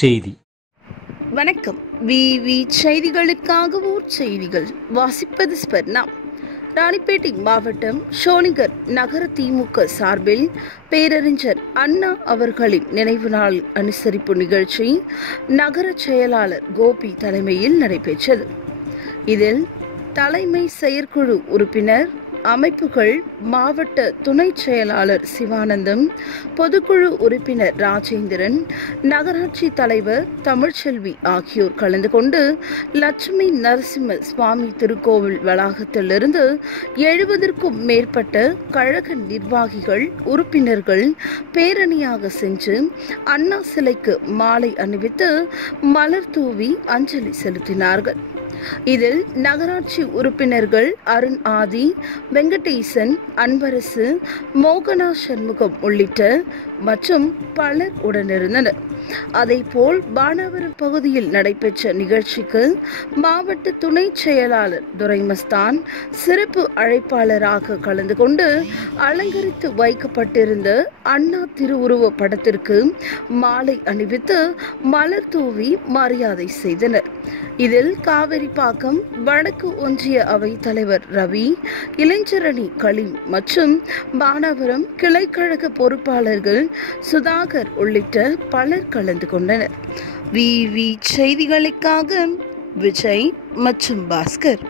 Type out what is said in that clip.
செய்தி. வணக்கம். விவி செய்திகளுக்காக ஊர் செய்திகள் வாசிப்பது ஸ்பர்ணா. ராணிப்பேட்டை மாவட்டம் ஷோலிங்கர் நகர திமுக சார்பில் பேரறிஞர் அண்ணா அவர்களின் நினைவு நாள் அனுசரிப்பு நிகழ்ச்சி நகர செயலாளர் கோபி தலைமையில் நடைபெற்றது. இதில் தலைமை செயற்குழு உறுப்பினர், அமைப்புகள், மாவட்ட துணை செயலாளர் சிவானந்தம், பொதுக்குழு உறுப்பினர் ராஜேந்திரன், நகராட்சி தலைவர் தமிழ்ச்செல்வி ஆகியோர் கலந்து கொண்டு லட்சுமி நரசிம்ம சுவாமி திருக்கோவில் வளாகத்திலிருந்து 70க்கும் மேற்பட்ட கழக நிர்வாகிகள், உறுப்பினர்கள் பேரணியாக சென்று அண்ணா சிலைக்கு மாலை அணிவித்து மலர் தூவி அஞ்சலி செலுத்தினார்கள். இதில் நகராட்சி உறுப்பினர்கள் அருண் ஆதி, வெங்கடேசன், அன்பரசு, மோகனா சண்முகம் உள்ளிட்ட மற்றும் பலர் உடனிருந்தனர். அதேபோல் பானாவரம் பகுதியில் நடைபெற்ற நிகழ்ச்சிக்கு மாவட்ட துணை செயலாளர் துரைமஸ்தான் சிறப்பு அழைப்பாளராக கலந்து கொண்டு அலங்கரித்து வைக்கப்பட்டிருந்த அண்ணா திருவுருவ படத்திற்கு மாலை அணிவித்து மலர் தூவி மரியாதை செய்தனர். இதில் காவிரிப்பாக்கம் வடக்கு ஒன்றிய அவை தலைவர் ரவி, இளைஞரணி கலீம் மற்றும் பானாவரம் கிளைக்கழக பொறுப்பாளர்கள் சுதாகர் உள்ளிட்ட பலர் கலந்து கொண்டனர். விவி செய்திகளுக்காக விஜய் மற்றும் பாஸ்கர்.